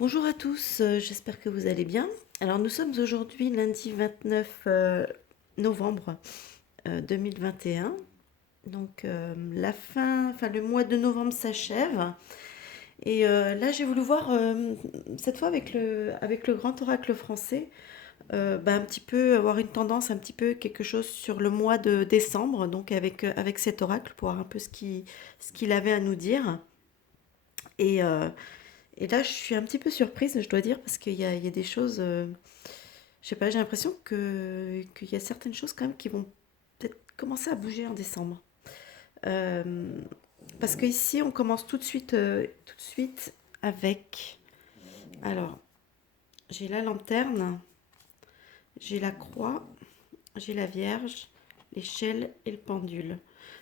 Bonjour à tous, j'espère que vous allez bien. Alors nous sommes aujourd'hui lundi 29 novembre 2021. Donc le mois de novembre s'achève. Et là j'ai voulu voir cette fois avec le grand oracle français, un petit peu avoir une tendance, un petit peu quelque chose sur le mois de décembre, donc avec cet oracle pour voir un peu ce qu'il avait à nous dire. Et, euh, et là je suis un petit peu surprise, je dois dire, parce qu'il y a des choses. Je sais pas, j'ai l'impression qu'il y a certaines choses quand même qui vont peut-être commencer à bouger en décembre. Euh, Parce que ici, on commence tout de suite avec. Alors, j'ai la lanterne, j'ai la croix, j'ai la Vierge, l'échelle et le pendule.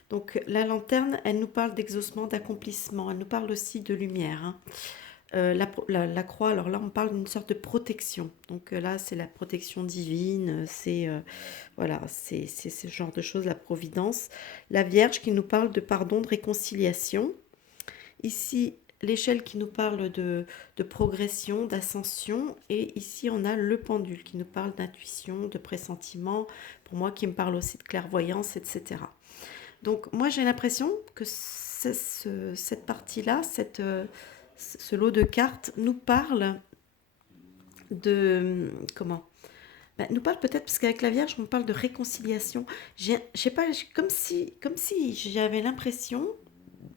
Donc, la lanterne, elle nous parle d'exaucement, d'accomplissement, elle nous parle aussi de lumière, hein. La croix, alors là, on parle d'une sorte de protection. Donc là, c'est la protection divine, c'est ce genre de choses, la providence. La Vierge qui nous parle de pardon, de réconciliation. Ici, l'échelle qui nous parle de progression, d'ascension. Et ici, on a le pendule qui nous parle d'intuition, de pressentiment, pour moi qui me parle aussi de clairvoyance, etc. Donc moi, j'ai l'impression que cette partie-là, ce lot de cartes nous parle de... Comment nous parle peut-être, parce qu'avec la Vierge, on parle de réconciliation. Je sais pas, comme si j'avais l'impression,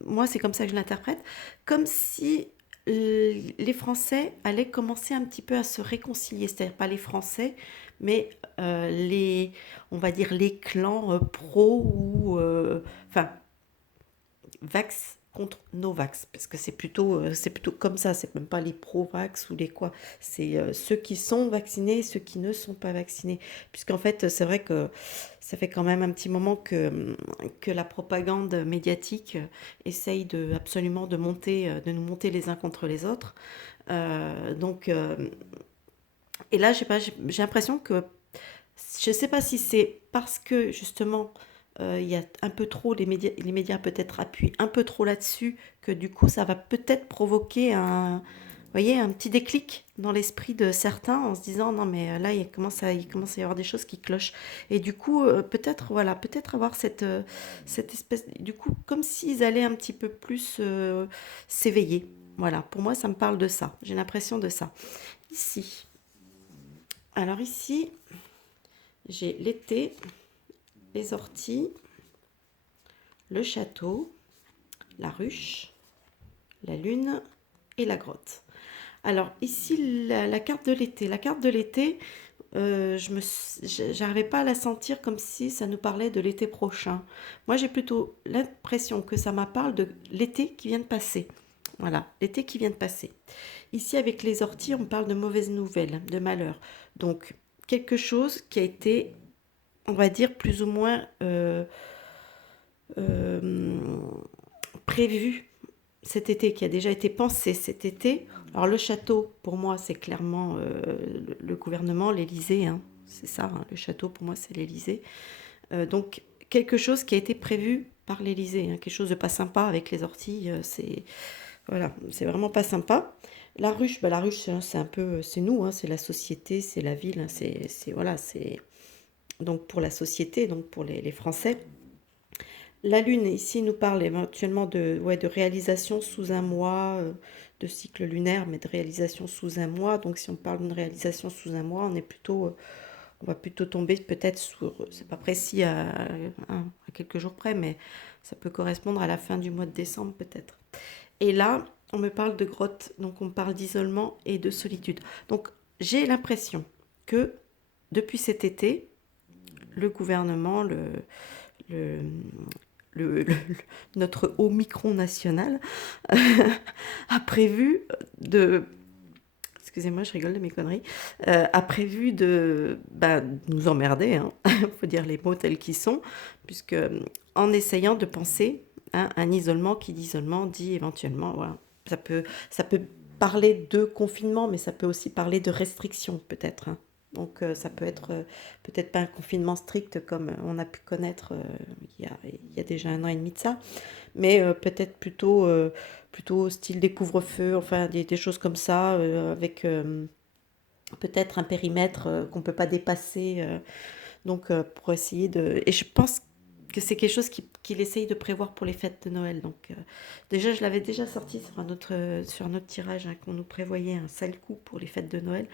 moi c'est comme ça que je l'interprète, comme si les Français allaient commencer un petit peu à se réconcilier. C'est-à-dire pas les Français, mais on va dire les clans pro ou... Enfin, vax contre no-vax, parce que c'est plutôt comme ça, c'est même pas les pro-vax ou les quoi, c'est ceux qui sont vaccinés et ceux qui ne sont pas vaccinés. Puisqu'en fait, c'est vrai que ça fait quand même un petit moment que la propagande médiatique essaye absolument de nous monter les uns contre les autres. Donc, et là, je sais pas, j'ai l'impression que je ne sais pas si c'est parce que justement il y a un peu trop, les médias peut-être appuient un peu trop là-dessus, que du coup ça va peut-être provoquer vous voyez, un petit déclic dans l'esprit de certains en se disant non mais là il commence à y avoir des choses qui clochent. Et du coup peut-être voilà, peut-être avoir cette espèce, du coup comme s'ils allaient un petit peu plus s'éveiller. Voilà, pour moi ça me parle de ça, j'ai l'impression de ça. Ici, alors ici, j'ai l'été, les orties, le château, la ruche, la lune et la grotte. Alors ici, la carte de l'été. La carte de l'été, j'arrivais pas à la sentir comme si ça nous parlait de l'été prochain. Moi, j'ai plutôt l'impression que ça m'a parle de l'été qui vient de passer. Voilà, l'été qui vient de passer. Ici, avec les orties, on parle de mauvaises nouvelles, de malheur. Donc, quelque chose qui a été, on va dire, plus ou moins euh, prévu cet été, qui a déjà été pensé cet été. Alors le château, pour moi, c'est clairement le gouvernement, l'Élysée, hein. C'est ça, hein, le château, pour moi, c'est l'Élysée. Donc quelque chose qui a été prévu par l'Élysée, hein, quelque chose de pas sympa avec les orties, voilà, c'est vraiment pas sympa. La ruche, hein, c'est un peu, c'est nous, hein, c'est la société, c'est la ville, hein, voilà, c'est donc pour la société, donc pour les Français. La Lune, ici, nous parle éventuellement de réalisation sous un mois, de cycle lunaire, mais de réalisation sous un mois. Donc, si on parle d'une réalisation sous un mois, on va plutôt tomber peut-être c'est pas précis à quelques jours près, mais ça peut correspondre à la fin du mois de décembre peut-être. Et là, on me parle de grotte, donc on parle d'isolement et de solitude. Donc, j'ai l'impression que depuis cet été, le gouvernement, le, le- notre Omicron national a prévu de... Excusez-moi, je rigole de mes conneries. A prévu de nous emmerder, hein, faut dire les mots tels qu'ils sont, puisque en essayant de penser, hein, un isolement qui dit isolement dit éventuellement, voilà, ça peut parler de confinement, mais ça peut aussi parler de restriction peut-être, hein. Donc ça peut être peut-être pas un confinement strict comme on a pu connaître il y a déjà 1 an et demi de ça, mais peut-être plutôt style des couvre-feux, enfin des choses comme ça, avec peut-être un périmètre qu'on ne peut pas dépasser. Donc, pour essayer de... Et je pense que c'est quelque chose qu'il essaye de prévoir pour les fêtes de Noël. Donc, déjà, je l'avais déjà sorti sur un autre tirage hein, qu'on nous prévoyait un sale coup pour les fêtes de Noël.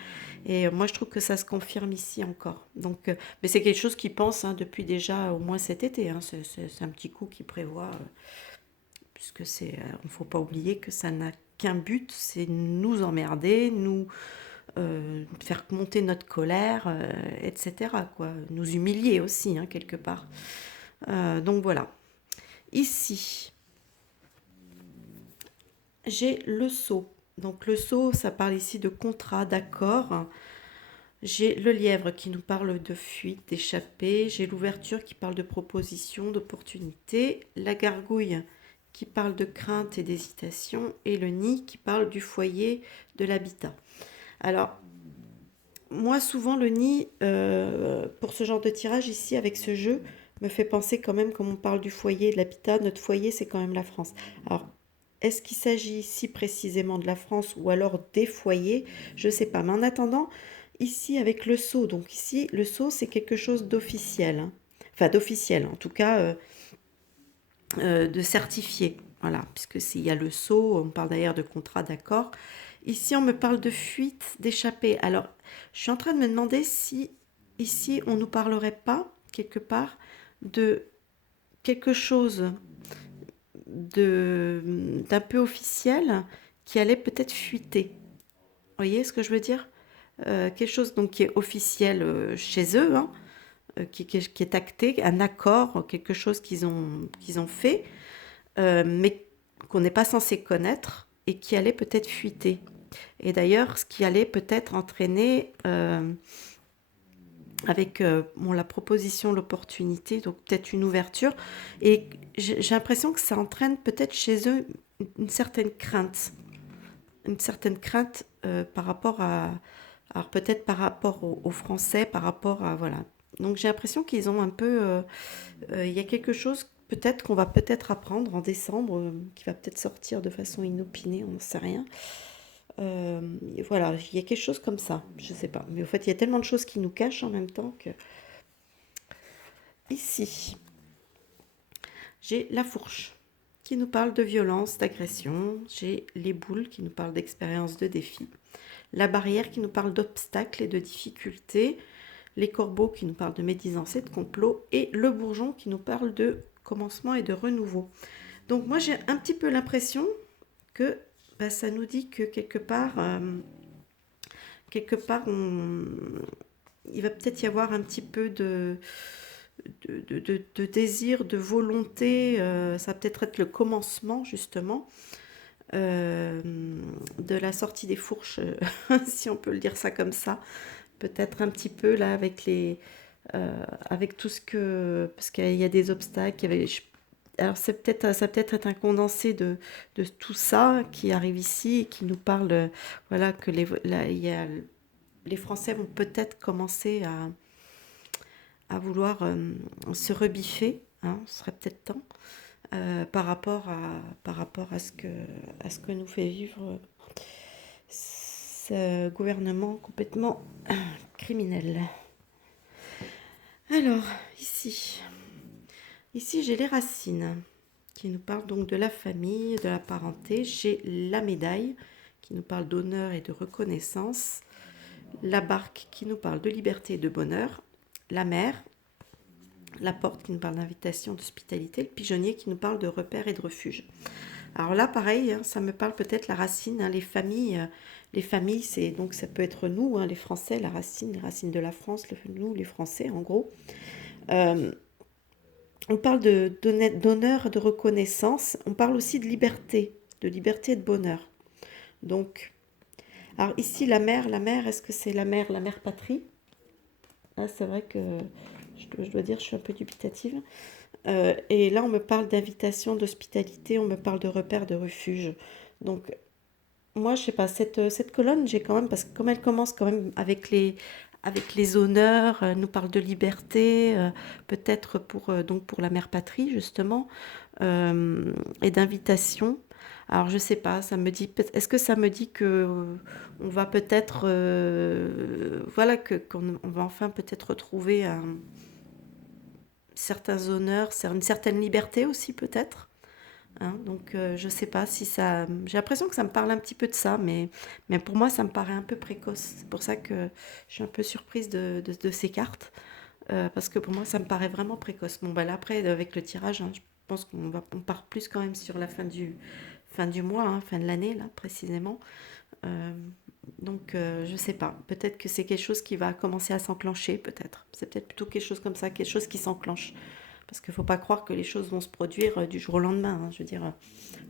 Et moi, je trouve que ça se confirme ici encore. Donc, mais c'est quelque chose qu'il pense hein, depuis déjà au moins cet été. Hein. C'est un petit coup qu'il prévoit, puisque il ne faut pas oublier que ça n'a qu'un but, c'est nous emmerder, faire monter notre colère, etc. Quoi. Nous humilier aussi, hein, quelque part. Donc voilà. Ici, j'ai le sceau. Donc le sceau, ça parle ici de contrat, d'accord. J'ai le lièvre qui nous parle de fuite, d'échappée. J'ai l'ouverture qui parle de proposition, d'opportunité. La gargouille qui parle de crainte et d'hésitation. Et le nid qui parle du foyer, de l'habitat. Alors, moi, souvent, le nid, pour ce genre de tirage ici, avec ce jeu, me fait penser quand même, comme on parle du foyer, de l'habitat, notre foyer, c'est quand même la France. Alors, est-ce qu'il s'agit ici précisément de la France ou alors des foyers? Je ne sais pas. Mais en attendant, ici, avec le sceau, donc ici, le sceau, c'est quelque chose d'officiel. Hein. Enfin, d'officiel, en tout cas, de certifié. Voilà, puisque s'il y a le sceau, on parle d'ailleurs de contrat d'accord. Ici, on me parle de fuite, d'échappée. Alors, je suis en train de me demander si ici, on ne nous parlerait pas, quelque part, de quelque chose d'un peu officiel qui allait peut-être fuiter. Vous voyez ce que je veux dire? Quelque chose donc qui est officiel chez eux, hein, qui est acté, un accord, quelque chose qu'ils ont fait, mais qu'on n'est pas censé connaître et qui allait peut-être fuiter. Et d'ailleurs, ce qui allait peut-être entraîner avec bon, la proposition, l'opportunité, donc peut-être une ouverture. Et j'ai l'impression que ça entraîne peut-être chez eux une certaine crainte. Une certaine crainte par rapport à... Alors peut-être par rapport aux Français, par rapport à... Voilà. Donc j'ai l'impression qu'ils ont un peu... il y a quelque chose peut-être qu'on va peut-être apprendre en décembre, qui va peut-être sortir de façon inopinée, on n'en sait rien. Euh, voilà, il y a quelque chose comme ça, je sais pas. Mais au fait, il y a tellement de choses qui nous cachent en même temps que... Ici, j'ai la fourche qui nous parle de violence, d'agression. J'ai les boules qui nous parlent d'expérience, de défi. La barrière qui nous parle d'obstacles et de difficultés. Les corbeaux qui nous parlent de médisance et de complot. Et le bourgeon qui nous parle de commencement et de renouveau. Donc moi, j'ai un petit peu l'impression que bah, ça nous dit que quelque part il va peut-être y avoir un petit peu de désir, de volonté, ça va peut-être être le commencement justement euh, de la sortie des fourches, si on peut le dire ça comme ça. Peut-être un petit peu là avec tout ce que... Parce qu'il y a des obstacles, alors ça peut-être être un condensé de tout ça qui arrive ici et qui nous parle, voilà, que les Français vont peut-être commencer à vouloir se rebiffer, hein, ce serait peut-être temps, par rapport à ce que nous fait vivre ce gouvernement complètement criminel. Alors, ici j'ai les racines qui nous parlent donc de la famille, de la parenté. J'ai la médaille qui nous parle d'honneur et de reconnaissance. La barque qui nous parle de liberté et de bonheur. La mer, la porte qui nous parle d'invitation, d'hospitalité. Le pigeonnier qui nous parle de repère et de refuge. Alors là, pareil, hein, ça me parle peut-être la racine, hein, les familles. Les familles, c'est donc ça peut être nous, hein, les Français, les racines de la France, nous, les Français, en gros. Euh, on parle d'honneur, de reconnaissance. On parle aussi de liberté et de bonheur. Donc, alors ici, la mère, est-ce que c'est la mère patrie? Ah, c'est vrai que je dois dire, je suis un peu dubitative. Et là, on me parle d'invitation, d'hospitalité, on me parle de repère, de refuge. Donc, moi, je sais pas, cette colonne, j'ai quand même, parce que comme elle commence quand même avec les honneurs, nous parle de liberté, peut-être donc pour la mère patrie, justement, et d'invitation. Alors, je sais pas, ça me dit, est-ce que ça me dit que on va peut-être, voilà, qu'on va enfin peut-être retrouver certains honneurs, une certaine liberté aussi, peut-être. Hein, donc, je sais pas si ça. J'ai l'impression que ça me parle un petit peu de ça, mais pour moi, ça me paraît un peu précoce. C'est pour ça que je suis un peu surprise de ces cartes, parce que pour moi, ça me paraît vraiment précoce. Bon, bah là, après, avec le tirage, hein, je pense on part plus quand même sur la fin du mois, hein, fin de l'année, là, précisément. Euh, donc, je sais pas. Peut-être que c'est quelque chose qui va commencer à s'enclencher, peut-être. C'est peut-être plutôt quelque chose comme ça, quelque chose qui s'enclenche. Parce qu'il ne faut pas croire que les choses vont se produire du jour au lendemain, hein. Je veux dire,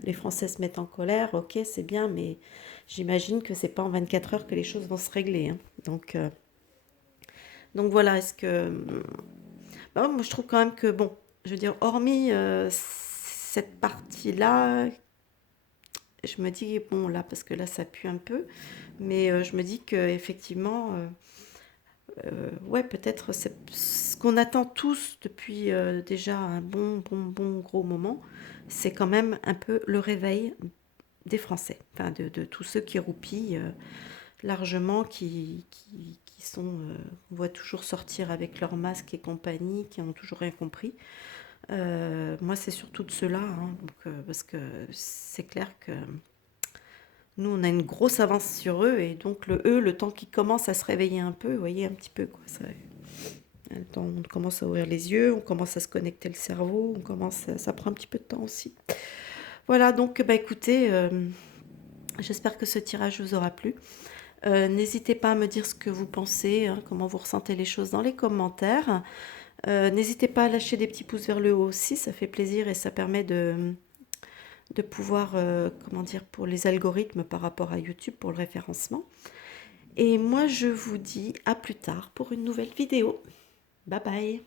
les Français se mettent en colère, ok, c'est bien, mais j'imagine que c'est pas en 24 heures que les choses vont se régler, hein. Donc voilà, est-ce que... bah, moi, je trouve quand même que, bon, je veux dire, hormis cette partie-là, je me dis, bon, là, parce que là, ça pue un peu, mais je me dis que effectivement, ouais, peut-être c'est ce qu'on attend tous depuis déjà un bon gros moment, c'est quand même un peu le réveil des Français, enfin de tous ceux qui roupillent largement, qui sont, on voit toujours sortir avec leurs masques et compagnie, qui ont toujours rien compris. Moi, c'est surtout de ceux-là, hein, donc, parce que c'est clair que nous, on a une grosse avance sur eux, et donc le temps qu'ils commencent à se réveiller un peu, vous voyez, un petit peu, quoi, ça, le temps, on commence à ouvrir les yeux, on commence à se connecter le cerveau, ça prend un petit peu de temps aussi. Voilà, donc, bah écoutez, j'espère que ce tirage vous aura plu. N'hésitez pas à me dire ce que vous pensez, hein, comment vous ressentez les choses dans les commentaires. N'hésitez pas à lâcher des petits pouces vers le haut aussi, ça fait plaisir et ça permet de pouvoir, comment dire, pour les algorithmes par rapport à YouTube, pour le référencement. Et moi, je vous dis à plus tard pour une nouvelle vidéo. Bye bye.